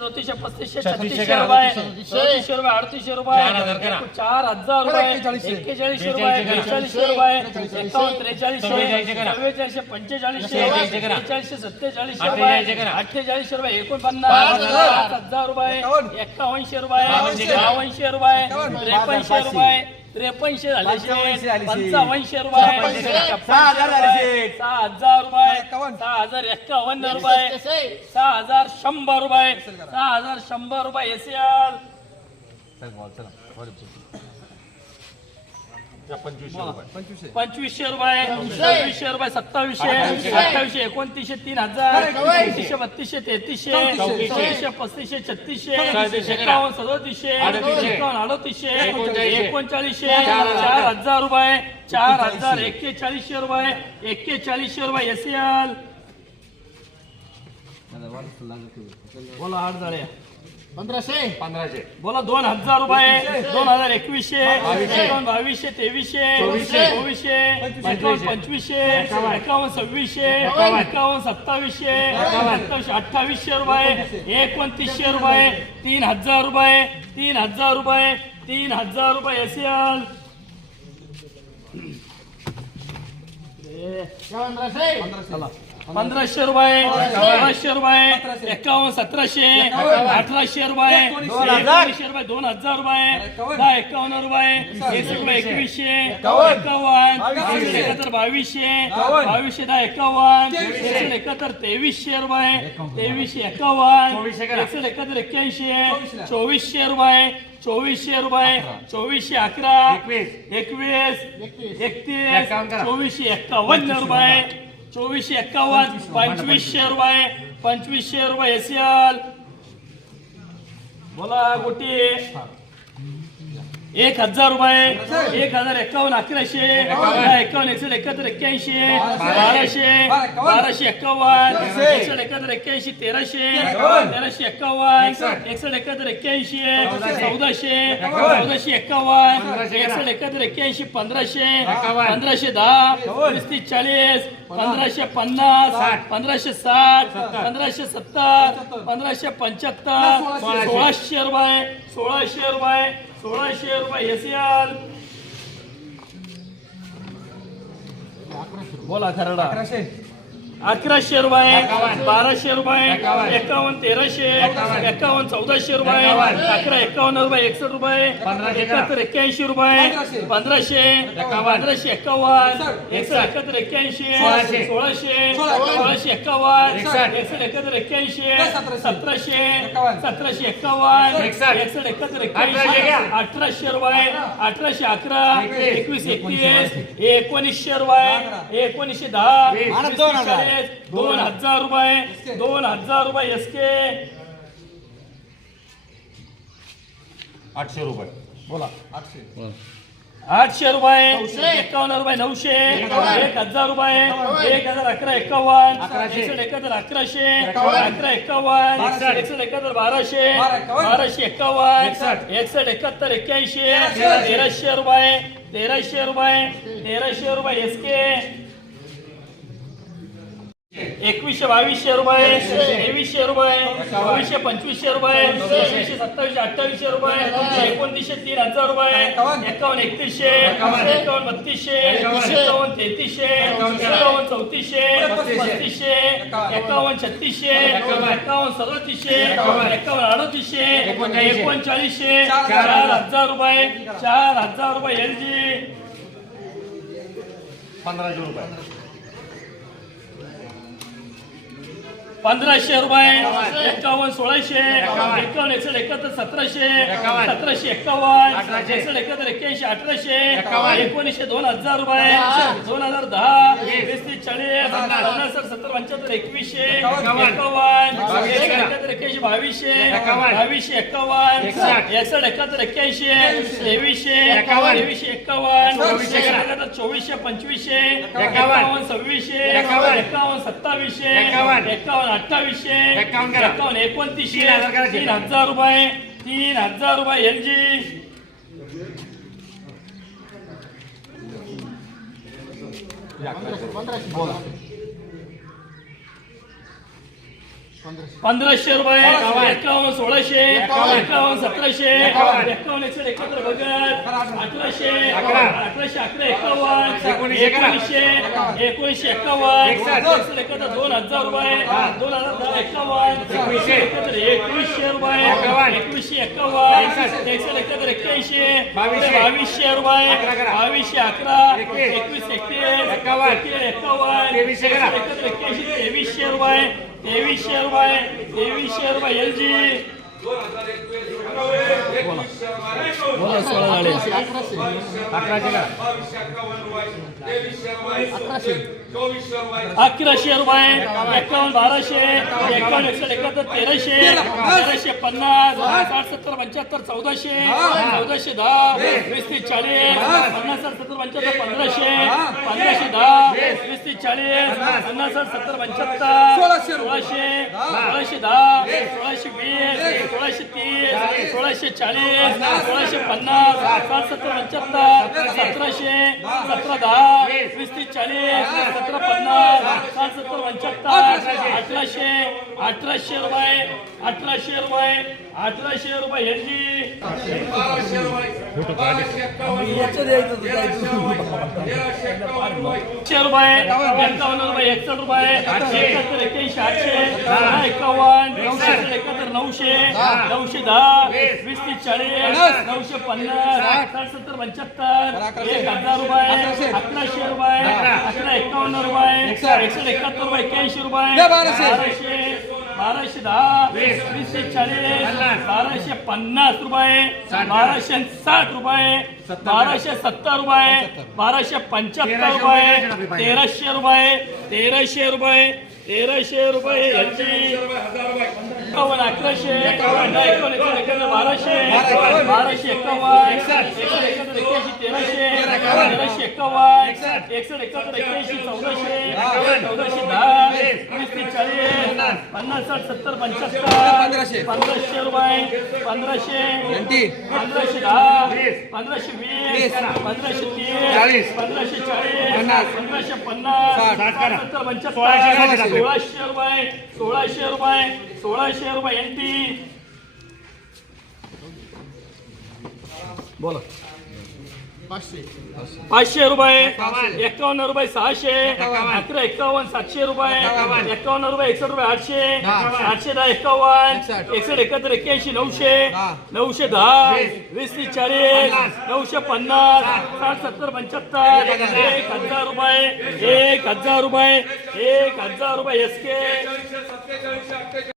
चौतीसशे पस्तीसशे छत्तीसशे रुपये. चौतीसशे रुपये अडतीसशे रुपये. चार हजार रुपये. एक्केचाळीसशे. रुपये बेचाळीसशे एकावन्न त्रेचाळीसशे चव्वेचाळीसशे पंचेचाळीसशे सत्तेचाळीसशे रुपये. अठ्ठेचाळीसशे रुपये एकोणपन्नास हजार. पाच हजार रुपये. बावनशे. त्रेपन्नशे. रुपये. त्रेपन्नशे झाले. पंचावन्नशे. रुपये. सहा हजार. रुपये सहा हजार एक्कावन्न रुपये सहा हजार शंभर रुपये सहा हजार शंभर रुपये एसीएल पंचवीसशे पंचवीसशे रुपये सव्वीसशे रुपये सत्तावीसशे अठ्ठावीसशे एकोणतीसशे तीन हजार एकोणतीसशे बत्तीसशे तेहतीसशे चौतीसशे पस्तीसशे छत्तीसशे. एकावन्न सदतीसशे अडतीसशे. एकावन्न अडतीसशे एकोणचाळीसशे. चार हजार. चार हजार रुपये चार हजार एक्केचाळीसशे रुपये एक्केचाळीसशे रुपये एसीएल बोला आठ झाले पंधराशे? पंधराशे. बोला दोन हजार रुपये. दोन हजार एकवीसशे. बावीसशे. एकावन्न बावीसशे तेवीसशे. चोवीसशे. एकावन्न पंचवीसशे. एकावन्न. सव्वीसशे. एकावन्न. सत्तावीसशे. अठ्ठावीसशे रुपये. एकोणतीसशे रुपये. तीन हजार रुपये. तीन हजार रुपये. तीन हजार रुपये एसीएल. पंधराशे रुपये सोळाशे रुपये एकावन्न सतराशे अठराशे रुपये. एकोणीसशे. रुपये दोन हजार. रुपये दहा एकावन्न रुपये एकशे रुपये एकवीसशे एकावन्न. एकाहत्तर बावीसशे बावीसशे दहा एकावन्न एकशे एकाहत्तर तेवीसशे रुपये तेवीसशे एकावन्न. एकशे एकाहत्तर एक्क्याऐंशी चोवीसशे रुपये चोवीसशे रुपये चोवीसशे अकरा एकवीस. एकवीस एकतीस एकावन्न. चोवीसशे एक्कावन्न रुपये. चोवीसशे एक्कावन्न पंचवीसशे रुपये पंचवीसशे रुपये एसीएल. बोला गोटी एक हजार रुपये एक हजार एकावन्न अकराशे एकावन्न. एकशे एकाहत्तर एक्क्याऐंशी बाराशे बाराशे एक्कावन्न एकशे एकाहत्तर एक्क्याऐंशी तेराशे तेराशे एक्कावन्न एकशे एकाहत्तर एक्क्याऐंशी चौदाशे. चौदाशे एक्कावन्न एकशे एकाहत्तर एक्क्याऐंशी पंधराशे पंधराशे दहा वीस तीस चाळीस पंधराशे पन्नास पंधराशे साठ पंधराशे सत्तर पंधराशे पंच्याहत्तर सोळाशे रुपये सोळाशे रुपये. सोळाशे रुपये एसीएल. बोला खरडा अकराशे. अकराशे रुपये बाराशे रुपये एकावन्न तेराशे एकावन्न चौदाशे रुपये अकरा एकावन्न रुपये एकसष्ट रुपये एकाहत्तर एक्क्याऐंशी रुपये पंधराशे पंधराशे एकावन्न एकसष्ट एकाहत्तर एक्क्याऐंशी सोळाशे. सोळाशे एकावन्न एकसष्ट एकाहत्तर एक्क्याऐंशी सतराशे. सतराशे एकावन्न. एकसष्ट. एकाहत्तर. एक्क्याऐंशी अठराशे रुपये अठराशे अकरा एकवीस. एकवीस एकतीस एकोणीसशे रुपये एकोणीसशे दहा दोन हजार. रुपये. दोन हजार रुपये एस के आठशे रुपये. बोला. आठशे. आठशे रुपये. एकावन्न रुपये नऊशे. एक हजार रुपये. एक हजार अकरा एकावन्न. एकशे एकाहत्तर अकराशे. अकरा एकावन्न. एकशे एकाहत्तर बाराशे. बाराशे एकावन्न. एकसष्ट. एकसष्ट एकाहत्तर एक्क्याऐंशी. तेराशे. तेराशे रुपये. तेराशे रुपये. तेराशे रुपये एस के एकवीसशे बावीसशे रुपये तेवीसशे रुपये चोवीसशे पंचवीसशे रुपये सत्तावीसशे अठ्ठावीसशे रुपये एकोणतीसशे तीन हजार रुपये एकावन्न. एकतीसशे एकावन्न. बत्तीसशे एकावन्न. तेहतीसशे एकावन्न. चौतीसशे पस्तीसशे. एकावन्न. छत्तीसशे एकावन्न. सदतीसशे एकावन्न. अडतीसशे एकोणचाळीसशे. चार हजार. रुपये चार हजार रुपये एल जी पंधराशे रुपये. पंधराशे रुपये एकावन्न सोळाशे एकावन्न एकसष्ट एकाहत्तर सतराशे सतराशे एकावन्न एकसष्ट एकाहत्तर एक्क्याऐंशी अठराशे एकोणीसशे दोन हजार रुपये दोन हजार दहा वीस तीस चाळीस पन्नास. सत्तर पंच्याहत्तर एकवीसशे एकावन्न. एकाहत्तर एक्क्याऐंशी बावीसशे बावीसशे एकावन्न एकसष्ट. एकाहत्तर एक्क्याऐंशी तेवीसशे तेवीसशे एकावन्न. एकाहत्तर चोवीसशे पंचवीसशे एकावन्न. सव्वीसशे एकावन्न. सत्तावीसशे एकावन्न अठ्ठावीसशे एकावन्न एकोणतीसशे तीन हजार रुपये तीन हजार रुपये एल जी पंधराशे. रुपये एकावन्न. सोळाशे एकावन्न. सतराशे एकावन्न. एकशे एकाहत्तर बघत अठराशे अठराशे अकरा एकावन्न एकोणीसशे एकोणीसशे एकावन्न एकाहत्तर दोन हजार रुपये दोन हजार दहा एकावन्न एकाहत्तर एकवीसशे रुपये एकवीसशे एकावन्न एकशे एकाहत्तर एक्क्याऐंशी बावीसशे. रुपये बावीसशे अकरा एकवीस. एकतीस एकावन्न. एकावन्न एकाहत्तर एक्क्याऐंशी तेवीसशे रुपये तेवीसशे रुपये तेवीसशे रुपये एल जी बोला. सोळा झाले अकराशे रुपये एकावन्न बाराशे एकावन्न एकशे एकाहत्तर तेराशे तेराशे पन्नास साठ सत्तर पंच्याहत्तर चौदाशे चौदाशे दहा वीस ते चाळीस पन्नास साठ सत्तर पंच्याहत्तर पंधराशे पंधराशे दहा वीस तीस चाळीस पन्नास. सत्तर पंच्याहत्तर सोळाशे सोळाशे दहा. सोळाशे वीस सोळाशे तीस सोळाशे चाळीस सोळाशे पन्नास साठ. सत्तर पंच्याहत्तर सतराशे सतरा दहा वीस. तीस चाळीस सतरा पन्नास साठ. सत्तर पंच्याहत्तर अठराशे. अठराशे रुपये अठराशे रुपये अठराशे रुपये रुपये. एकावन्न रुपये एकसष्ट रुपये एकाहत्तर एक्क्याऐंशी आठशे. एकावन्न नऊशे. एकाहत्तर नऊशे. नऊशे दहा वीस. तीस चाळीस. नऊशे पन्नास. साठ. सत्तर पंच्याहत्तर. एक हजार रुपये. अकराशे. रुपये. अकरा एकावन्न रुपये. एकशे एकाहत्तर रुपये एक्क्याऐंशी रुपये. बाराशे. बाराशे दहा वीस. तीस चाळीस बाराशे पन्नास रुपये बाराशे साठ रुपये बाराशे सत्तर रुपये बाराशे पंच्याहत्तर रुपये तेराशे रुपये तेराशे रुपये तेराशे रुपये यांची एकावन्न अकराशे एकावन्न. बाराशे बाराशे एकावन्न एक्क्याऐंशी तेराशे तेराशे एकावन्न. एकसष्ट एकाहत्तर एक्क्याऐंशी चौदाशे चौदाशे दहा वीस. पन्नास साठ सत्तर पंच्याहत्तर पंधराशे. रुपये पंधराशे पंधराशे दहा पंधराशे वीस पंधराशे तीस पंधराशे चाळीस पंधराशे पन्नास सत्तर पंच्याहत्तर सोळाशे रुपये सोळाशे रुपये सोळाशे रुपये एन टी बोला. पाचशे. रुपये. एकावन्न रुपये सहाशे. अकरा एकावन्न सातशे रुपये. एकावन्न. रुपये एकसष्ट रुपये आठशे. आठशे दहा एकावन्न. एकसष्ट. एकाहत्तर एक्क्याऐंशी नऊशे. नऊशे दहा. वीस. तीस चाळीस. नऊशे पन्नास. साठ. सत्तर पंच्याहत्तर. एक हजार. रुपये. एक हजार रुपये. एक हजार रुपये एस के.